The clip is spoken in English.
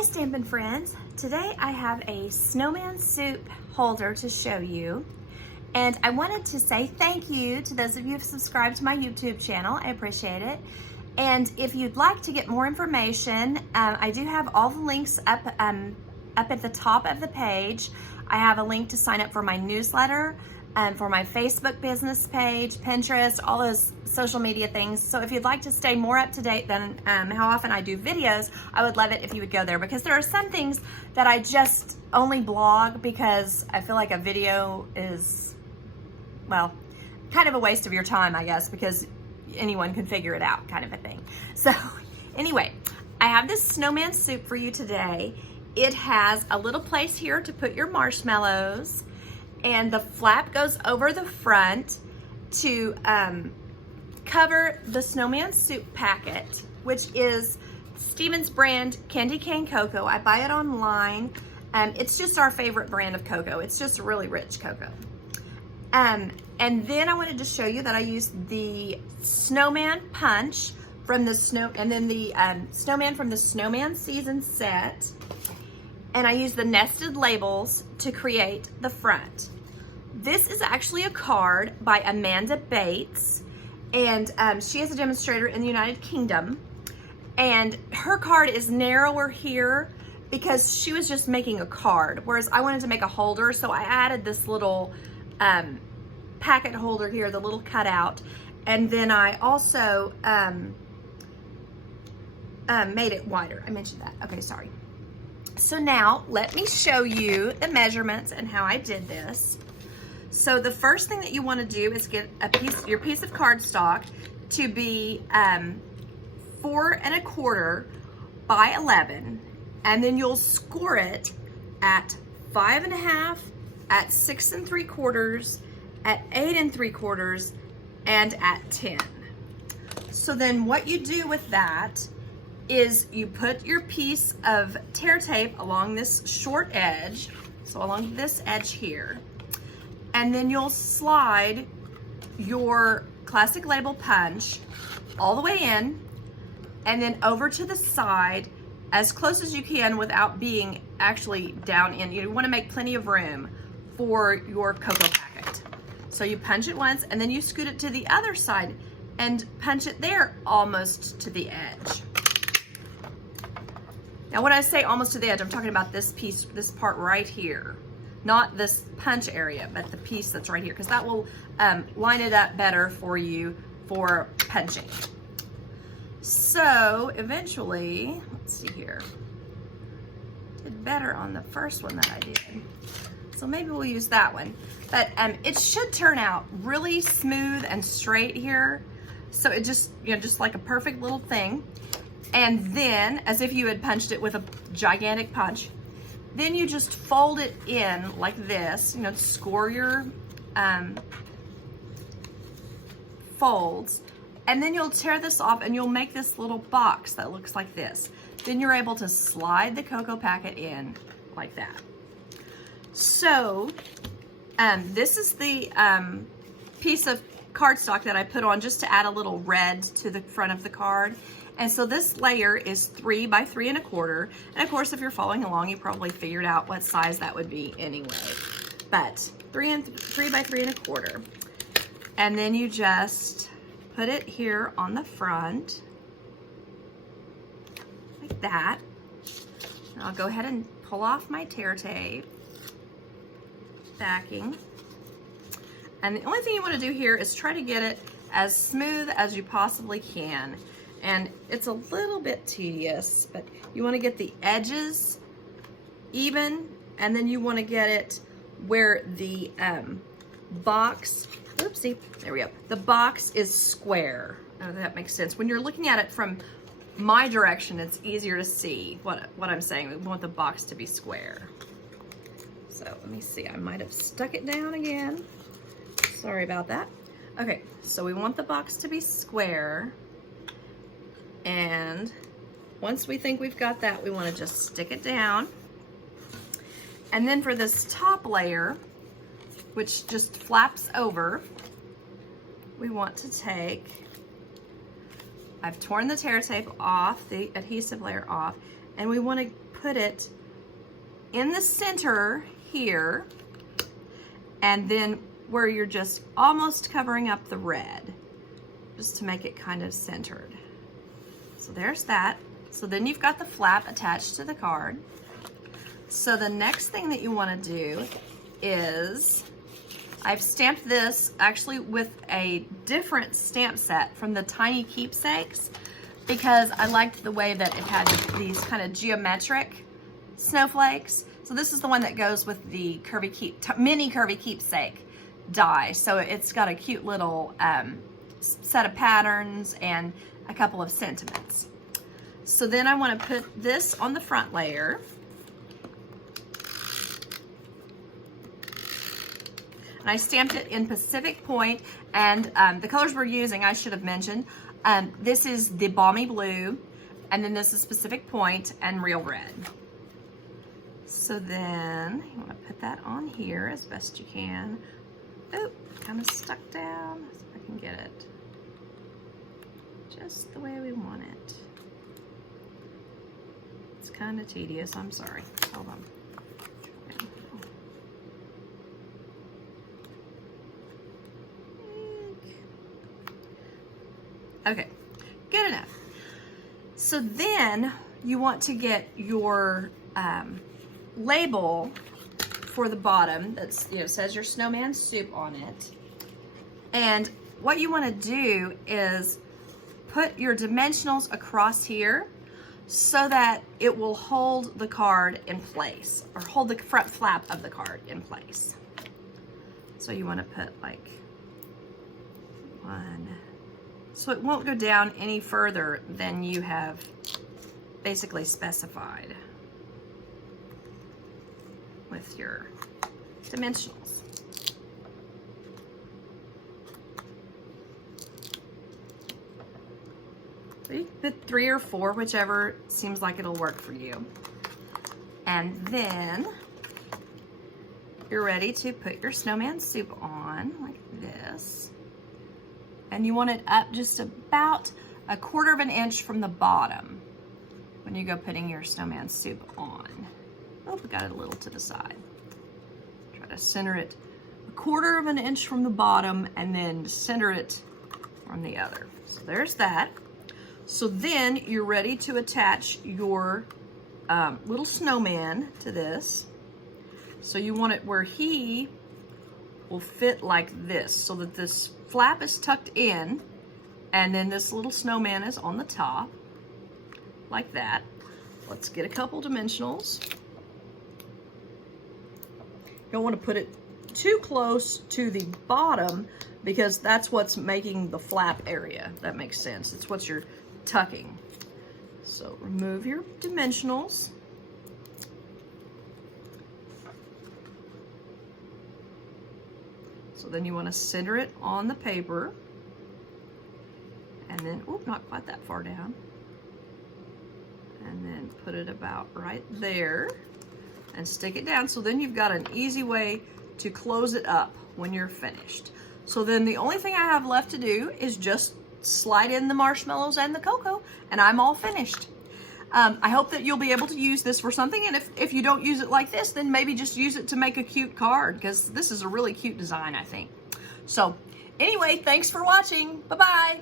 Hi Stampin' Friends! Today I have a Snowman Soup holder to show you, and I wanted to say thank you to those of you who have subscribed to my YouTube channel. I appreciate it. And if you'd like to get more information, I do have all the links up at the top of the page. I have a link to sign up for my newsletter, for my Facebook business page, Pinterest, all those social media things. So if you'd like to stay more up to date than how often I do videos, I would love it if you would go there, because there are some things that I just only blog because I feel like a video is, well, kind of a waste of your time, I guess, because anyone can figure it out, kind of a thing. So anyway, I have this Snowman Soup for you today. It has a little place here to put your marshmallows, and the flap goes over the front to cover the Snowman Soup packet, which is Stevens brand candy cane cocoa. I buy it online. It's just our favorite brand of cocoa. It's just really rich cocoa. And then I wanted to show you that I used the Snowman Punch from the Snowman from the Snowman Season set. And I used the nested labels to create the front. This is actually a card by Amanda Bates, and she is a demonstrator in the United Kingdom. And her card is narrower here because she was just making a card, whereas I wanted to make a holder, so I added this little packet holder here, the little cutout, and then I also made it wider. I mentioned that. Okay, sorry. So now let me show you the measurements and how I did this. So the first thing that you want to do is get your piece of cardstock to be 4 1/4 by 11, and then you'll score it at 5 1/2, at 6 3/4, at 8 3/4, and at 10. So then what you do with that is you put your piece of tear tape along this short edge, so along this edge here, and then you'll slide your classic label punch all the way in and then over to the side as close as you can without being actually down in. You want to make plenty of room for your cocoa packet. So you punch it once and then you scoot it to the other side and punch it there almost to the edge. Now when I say almost to the edge, I'm talking about this piece, this part right here. Not this punch area, but the piece that's right here, because that will line it up better for you for punching. So eventually, let's see here, did better on the first one that I did. So maybe we'll use that one. But it should turn out really smooth and straight here. So it just, just like a perfect little thing. And then, as if you had punched it with a gigantic punch, then you just fold it in like this, score your folds, and then you'll tear this off and you'll make this little box that looks like this. Then you're able to slide the cocoa packet in like that. So, this is the piece of cardstock that I put on just to add a little red to the front of the card. And so this layer is 3 by 3 1/4. And of course, if you're following along, you probably figured out what size that would be anyway. But 3 by 3 1/4. And then you just put it here on the front, like that. And I'll go ahead and pull off my tear tape backing. And the only thing you want to do here is try to get it as smooth as you possibly can. And it's a little bit tedious, but you want to get the edges even, and then you want to get it where the box, oopsie, there we go. The box is square. I don't know if that makes sense. When you're looking at it from my direction, it's easier to see what I'm saying. We want the box to be square. So let me see, I might have stuck it down again. Sorry about that. Okay, so we want the box to be square. And once we think we've got that, we want to just stick it down. And then for this top layer, which just flaps over, we want to take, I've torn the tear tape off, the adhesive layer off, and we want to put it in the center here, and then where you're just almost covering up the red, just to make it kind of centered. So there's that. So then you've got the flap attached to the card. So the next thing that you want to do is, I've stamped this actually with a different stamp set from the Tiny Keepsakes, because I liked the way that it had these kind of geometric snowflakes. So this is the one that goes with the mini curvy keepsake die. So it's got a cute little set of patterns and a couple of sentiments. So then I want to put this on the front layer. And I stamped it in Pacific Point, and the colors we're using, I should have mentioned, this is the Balmy Blue, and then this is Pacific Point and Real Red. So then you want to put that on here as best you can. Oh, kind of stuck down. So I can get it just the way we want it. It's kind of tedious, I'm sorry. Hold on. Okay, good enough. So then you want to get your label for the bottom that's, says your Snowman Soup on it. And what you want to do is put your dimensionals across here so that it will hold the card in place, or hold the front flap of the card in place. So you want to put like 1, so it won't go down any further than you have basically specified with your dimensionals. So you can put 3 or 4, whichever seems like it'll work for you. And then you're ready to put your Snowman Soup on like this. And you want it up just about 1/4 of an inch from the bottom when you go putting your Snowman Soup on. Oh, we got it a little to the side. Try to center it 1/4 of an inch from the bottom, and then center it on the other. So there's that. So then you're ready to attach your little snowman to this. So you want it where he will fit like this, so that this flap is tucked in, and then this little snowman is on the top, like that. Let's get a couple dimensionals. You don't want to put it too close to the bottom, because that's what's making the flap area. That makes sense. It's what you're tucking. So remove your dimensionals. So then you want to center it on the paper, and then, oh, not quite that far down, and then put it about right there and stick it down. So then you've got an easy way to close it up when you're finished. So then the only thing I have left to do is just slide in the marshmallows and the cocoa, and I'm all finished. I hope that you'll be able to use this for something, and if you don't use it like this, then maybe just use it to make a cute card, because this is a really cute design, I think. So anyway, thanks for watching. Bye-bye.